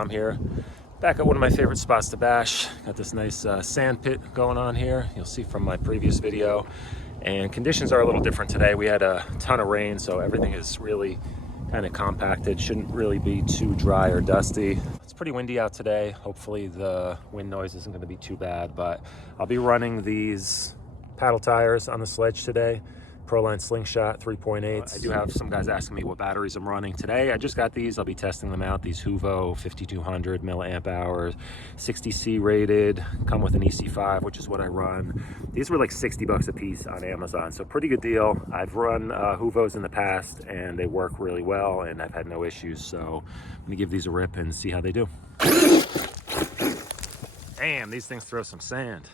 Tom here, back at one of my favorite spots to bash. Got this nice sand pit going on here. You'll see from my previous video. And conditions are a little different today. We had a ton of rain, so everything is really kind of compacted. Shouldn't really be too dry or dusty. It's pretty windy out today. Hopefully the wind noise isn't going to be too bad, but I'll be running these paddle tires on the sledge today. Proline Slingshot 3.8. I do have some guys asking me what batteries I'm running today. I just got these. I'll be testing them out. These Huvo 5200 milliamp hours, 60C rated, come with an EC5, which is what I run. These were like 60 bucks a piece on Amazon, so pretty good deal. I've run Huvos in the past and they work really well and I've had no issues, so I'm gonna give these a rip and see how they do. Damn, these things throw some sand.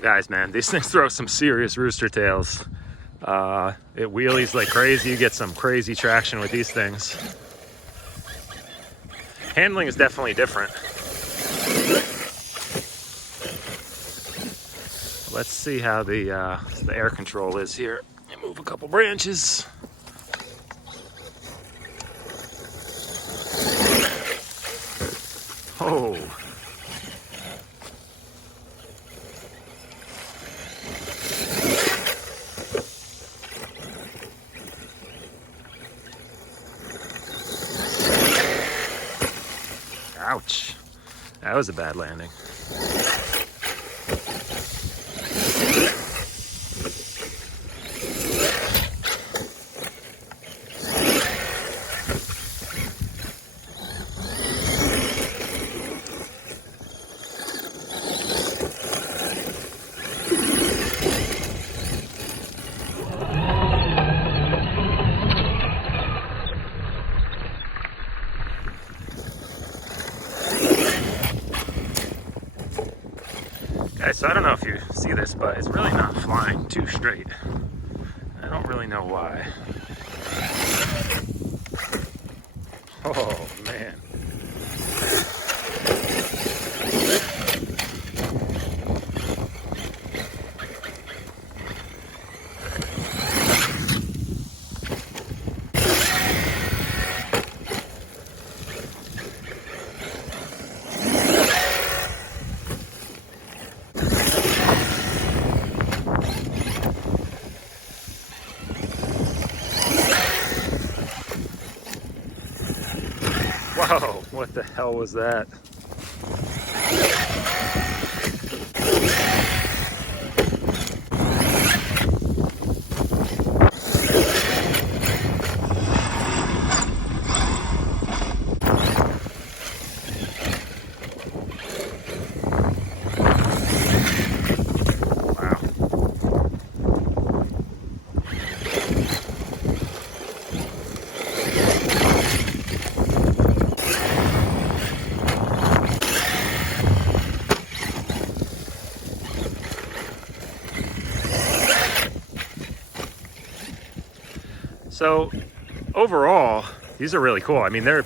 Guys, man, these things throw some serious rooster tails. It wheelies like crazy. You get some crazy traction with these things. Handling is definitely different. Let's see how the air control is here. Move a couple branches. Oh. Ouch, that was a bad landing. So I don't know if you see this, but it's really not flying too straight. I don't really know why. Oh, man. Whoa, what the hell was that? So overall, these are really cool. I mean, as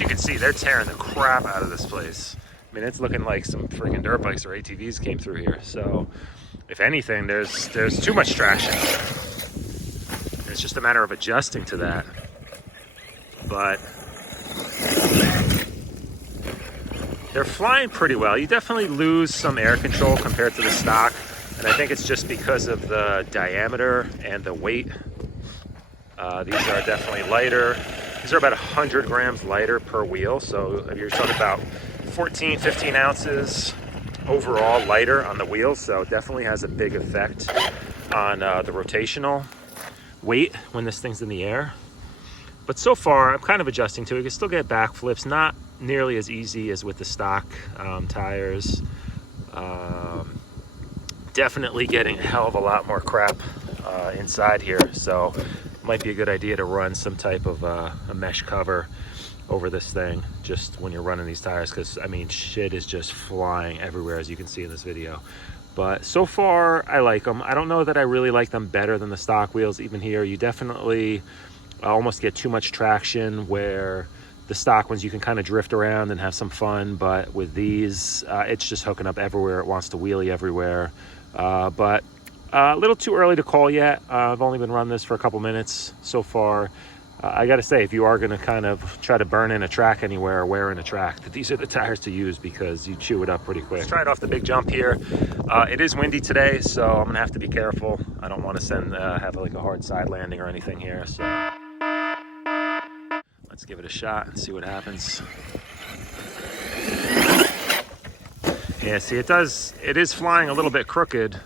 you can see, they're tearing the crap out of this place. I mean, it's looking like some freaking dirt bikes or ATVs came through here. So if anything, there's too much traction. It's just a matter of adjusting to that. But they're flying pretty well. You definitely lose some air control compared to the stock. And I think it's just because of the diameter and the weight. These are definitely lighter. These are about 100 grams lighter per wheel. So you're talking about 14, 15 ounces overall lighter on the wheels. So it definitely has a big effect on the rotational weight when this thing's in the air. But so far, I'm kind of adjusting to it. You can still get backflips, not nearly as easy as with the stock tires. definitely getting a hell of a lot more crap inside here, so it might be a good idea to run some type of a mesh cover over this thing just when you're running these tires, because I mean shit is just flying everywhere, as you can see in this video. But so far I like them. I don't know that I really like them better than the stock wheels. Even here you definitely almost get too much traction, where the stock ones you can kind of drift around and have some fun, but with these it's just hooking up everywhere. It wants to wheelie everywhere. But a little too early to call yet. I've only been running this for a couple minutes so far. I gotta say, if you are gonna kind of try to burn in a track anywhere or wear in a track, these are the tires to use, because you chew it up pretty quick. Let's try it off the big jump here. It is windy today, so I'm gonna have to be careful. I don't want to have like a hard side landing or anything here, so let's give it a shot and see what happens. Yeah, see, it is flying a little bit crooked,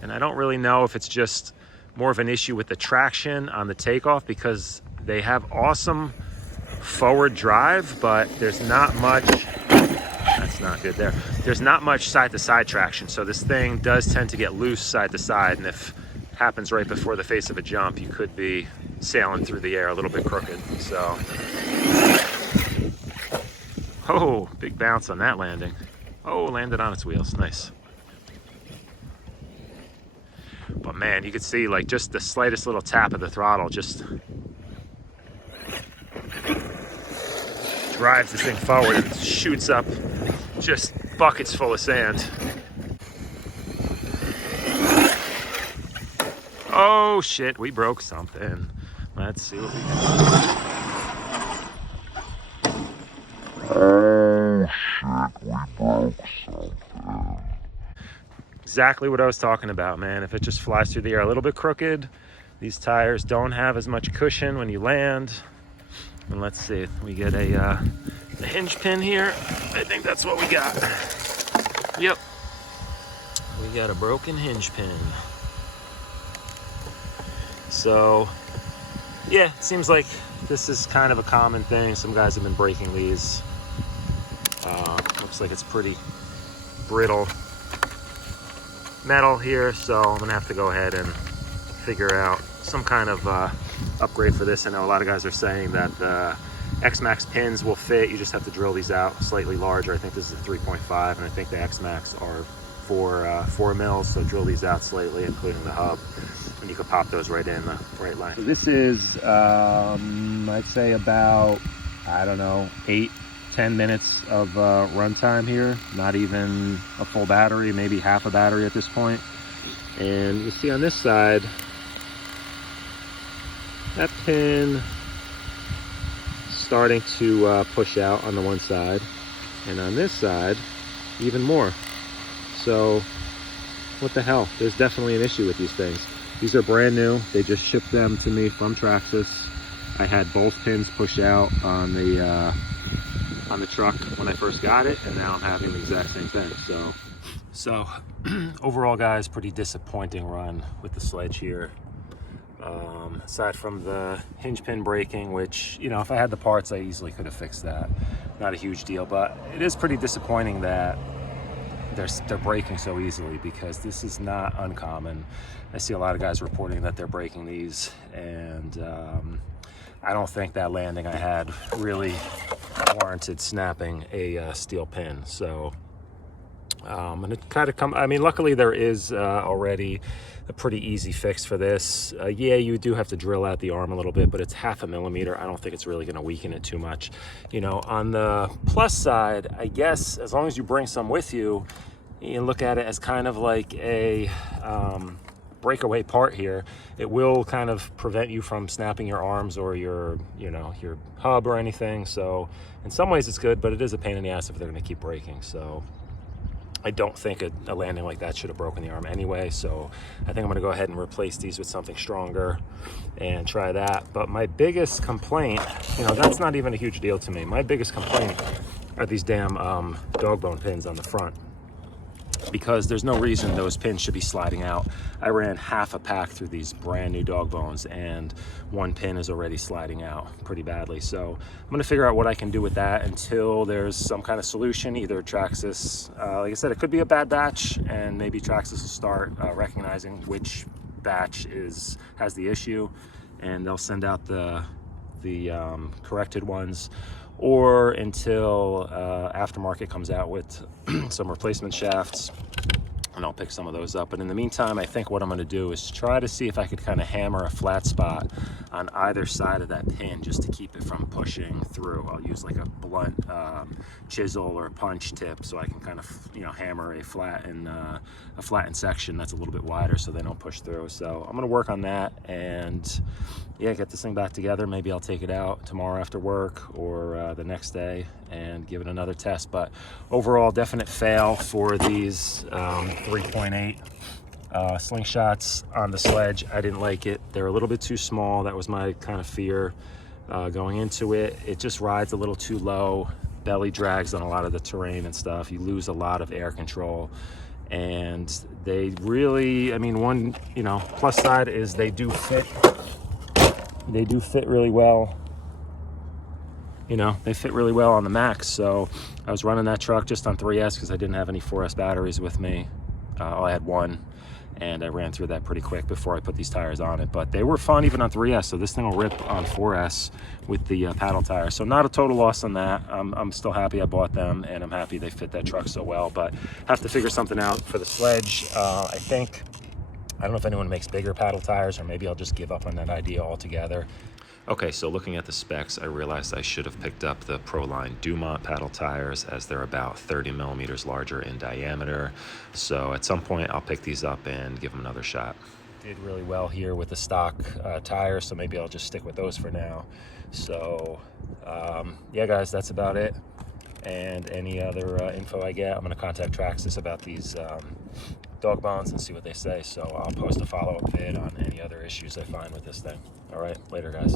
and I don't really know if it's just more of an issue with the traction on the takeoff, because they have awesome forward drive, but there's not much, that's not good there. There's not much side-to-side traction, so this thing does tend to get loose side to side, and if it happens right before the face of a jump, you could be sailing through the air a little bit crooked. So, oh, big bounce on that landing. Oh, landed on its wheels, nice. But man, you could see like just the slightest little tap of the throttle just drives this thing forward and shoots up just buckets full of sand. Oh shit, we broke something. Let's see what we got. Oh shit, we broke something. Exactly what I was talking about, man. If it just flies through the air a little bit crooked, these tires don't have as much cushion when you land. And let's see, we get a hinge pin here. I think that's what we got. Yep, we got a broken hinge pin. So yeah, it seems like this is kind of a common thing. Some guys have been breaking these. Looks like it's pretty brittle metal here, so I'm gonna have to go ahead and figure out some kind of upgrade for this. I know a lot of guys are saying that the X-Max pins will fit. You just have to drill these out slightly larger. I think this is a 3.5, and I think the X-Max are 4 mils, so drill these out slightly, including the hub, and you can pop those right in the right line. So this is I'd say about, I don't know, 8-10 minutes of runtime here. Not even a full battery, maybe half a battery at this point. And you see on this side, that pin starting to push out on the one side, and on this side even more. So what the hell, there's definitely an issue with these things. These are brand new. They just shipped them to me from Traxxas. I had both pins push out on the truck when I first got it, and now I'm having the exact same thing. So overall, guys, pretty disappointing run with the Sledge here. Aside from the hinge pin breaking, which, you know, if I had the parts, I easily could have fixed that. Not a huge deal, but it is pretty disappointing that they're breaking so easily, because this is not uncommon. I see a lot of guys reporting that they're breaking these, and I don't think that landing I had really warranted snapping a steel pin. So I'm gonna kind of I mean, luckily there is already a pretty easy fix for this. Yeah, you do have to drill out the arm a little bit, but it's 0.5 millimeter. I don't think it's really gonna weaken it too much. You know, on the plus side, I guess, as long as you bring some with you, you look at it as kind of like a breakaway part here. It will kind of prevent you from snapping your arms or your, you know, your hub or anything. So in some ways it's good, but it is a pain in the ass if they're gonna keep breaking. So I don't think a landing like that should have broken the arm anyway. So I think I'm gonna go ahead and replace these with something stronger and try that. But my biggest complaint, you know, that's not even a huge deal to me. My biggest complaint are these damn dog bone pins on the front. because there's no reason those pins should be sliding out. I ran half a pack through these brand new dog bones, and one pin is already sliding out pretty badly. So I'm gonna figure out what I can do with that until there's some kind of solution. Either Traxxas, like I said, it could be a bad batch, and maybe Traxxas will start recognizing which batch has the issue, and they'll send out the corrected ones, or until aftermarket comes out with some replacement shafts, and I'll pick some of those up. But in the meantime, I think what I'm going to do is try to see if I could kind of hammer a flat spot on either side of that pin just to keep it from pushing through. I'll use like a blunt chisel or punch tip, so I can kind of, you know, hammer a flattened section that's a little bit wider so they don't push through. So I'm going to work on that, and yeah, get this thing back together. Maybe I'll take it out tomorrow after work, or the next day, and give it another test. But overall, definite fail for these 3.8 slingshots on the Sledge. I didn't like it. They're a little bit too small. That was my kind of fear going into it. It just rides a little too low, belly drags on a lot of the terrain and stuff. You lose a lot of air control, and they really, I mean, one, you know, plus side is they do fit really well. You know, they fit really well on the Max. So I was running that truck just on 3S because I didn't have any 4S batteries with me. I had one, and I ran through that pretty quick before I put these tires on it. But they were fun even on 3S, so this thing will rip on 4S with the paddle tires. So not a total loss on that. I'm still happy I bought them, and I'm happy they fit that truck so well. But have to figure something out for the Sledge. I don't know if anyone makes bigger paddle tires, or maybe I'll just give up on that idea altogether. Okay, so looking at the specs, I realized I should have picked up the Proline Dumont paddle tires, as they're about 30 millimeters larger in diameter. So at some point I'll pick these up and give them another shot. Did really well here with the stock tires, so maybe I'll just stick with those for now. So yeah guys, that's about it. And any other info I get, I'm going to contact Traxxas about these dog bones and see what they say. So I'll post a follow-up vid on any other issues I find with this thing. All right, later guys.